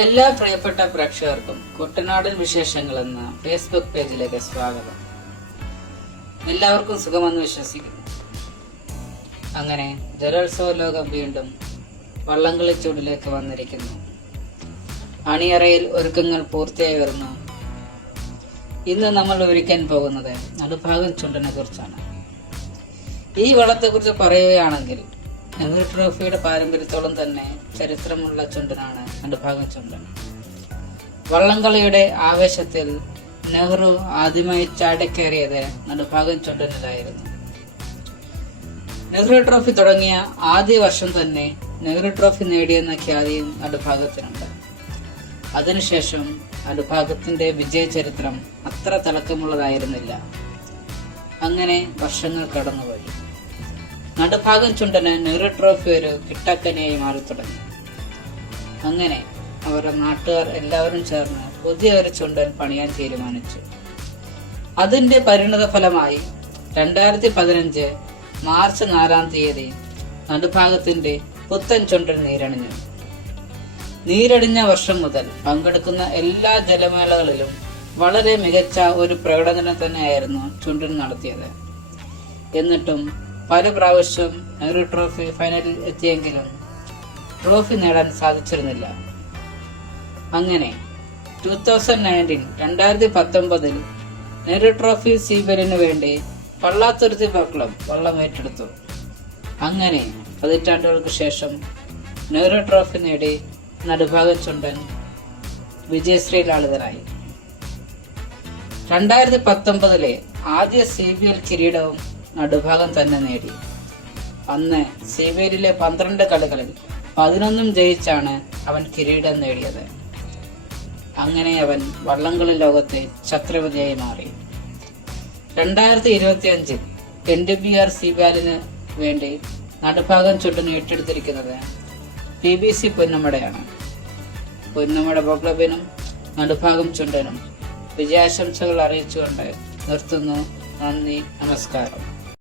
എല്ലാ പ്രിയപ്പെട്ട പ്രേക്ഷകർക്കും കുട്ടനാടൻ വിശേഷങ്ങൾ എന്ന ഫേസ്ബുക്ക് പേജിലേക്ക് സ്വാഗതം. എല്ലാവർക്കും സുഖമെന്ന് വിശ്വസിക്കുന്നു. അങ്ങനെ ജലോത്സവ ലോകം വീണ്ടും വള്ളംകളിച്ചൂടിലേക്ക് വന്നിരിക്കുന്നു. അണിയറയിൽ ഒരുക്കങ്ങൾ പൂർത്തിയായി വരുന്നു. ഇന്ന് നമ്മൾ ഒരുക്കാൻ പോകുന്നത് നടുഭാഗം ചുണ്ടനെ കുറിച്ചാണ്. ഈ വള്ളത്തെക്കുറിച്ച് പറയുകയാണെങ്കിൽ നെഹ്റു ട്രോഫിയുടെ പാരമ്പര്യത്തോളം തന്നെ ചരിത്രമുള്ള ചുണ്ടനാണ് നടുഭാഗം ചുണ്ടൻ. വള്ളംകളിയുടെ ആവേശത്തിൽ നെഹ്റു ആദ്യമായി ചാടിക്കേറിയത് നടുഭാഗം ചുണ്ടനിലായിരുന്നു. നെഹ്റു ട്രോഫി തുടങ്ങിയ ആദ്യ വർഷം തന്നെ നെഹ്റു ട്രോഫി നേടിയെന്ന ഖ്യാതിയും നടുഭാഗത്തിനുണ്ട്. അതിനുശേഷം നടുഭാഗത്തിന്റെ വിജയ ചരിത്രം അത്ര തിളക്കമുള്ളതായിരുന്നില്ല. അങ്ങനെ വർഷങ്ങൾ കടന്നുപോയി. നടുഭാഗം ചുണ്ടന് നെഹ്റു ട്രോഫി ഒരു കിട്ടക്കനിയായി മാറി തുടങ്ങി. അങ്ങനെ അവരുടെ നാട്ടുകാർ എല്ലാവരും ചേർന്ന് പുതിയ ഒരു ചുണ്ടൻ പണിയാൻ തീരുമാനിച്ചു. അതിന്റെ പരിണത ഫലമായി 2015 മാർച്ച് 4 നടുഭാഗത്തിന്റെ പുത്തൻ ചുണ്ടൻ നീരണിഞ്ഞു. നീരടിഞ്ഞ വർഷം മുതൽ പങ്കെടുക്കുന്ന എല്ലാ ജലമേളകളിലും വളരെ മികച്ച ഒരു പ്രകടനം തന്നെയായിരുന്നു ചുണ്ടൻ നടത്തിയത്. എന്നിട്ടും പല പ്രാവശ്യം നെഹ്റു ട്രോഫി ഫൈനലിൽ എത്തിയെങ്കിലും ട്രോഫി നേടാൻ സാധിച്ചിരുന്നില്ല. അങ്ങനെ 2019 നെഹ്റു ട്രോഫി സീബലിനു വേണ്ടി പള്ളാത്തുരുത്തി ക്ലബ് വള്ളം ഏറ്റെടുത്തു. അങ്ങനെ പതിറ്റാണ്ടുകൾക്ക് ശേഷം നെഹ്റു ട്രോഫി നേടി നടുഭാഗം ചുണ്ടൻ വിജയശ്രീലാളിതനായി. 2019 ആദ്യ CBL കിരീടവും നടുഭാഗം തന്നെ നേടി. അന്ന് CBLിലെ 12 കളികളിൽ 11 ജയിച്ചാണ് അവൻ കിരീടം നേടിയത്. അങ്ങനെ അവൻ വള്ളംകളി ലോകത്തെ ചക്രവർത്തിയായി മാറി. 2025 NWR CBLിന് വേണ്ടി നടുഭാഗം ചുണ്ടൻ ഏറ്റെടുത്തിരിക്കുന്നത് PBC പൊന്നമടയാണ്. പൊന്നമട ക്ലബിനും നടുഭാഗം ചുണ്ടനും വിജയാശംസകൾ അറിയിച്ചുകൊണ്ട് നിർത്തുന്നു. നന്ദി, നമസ്കാരം.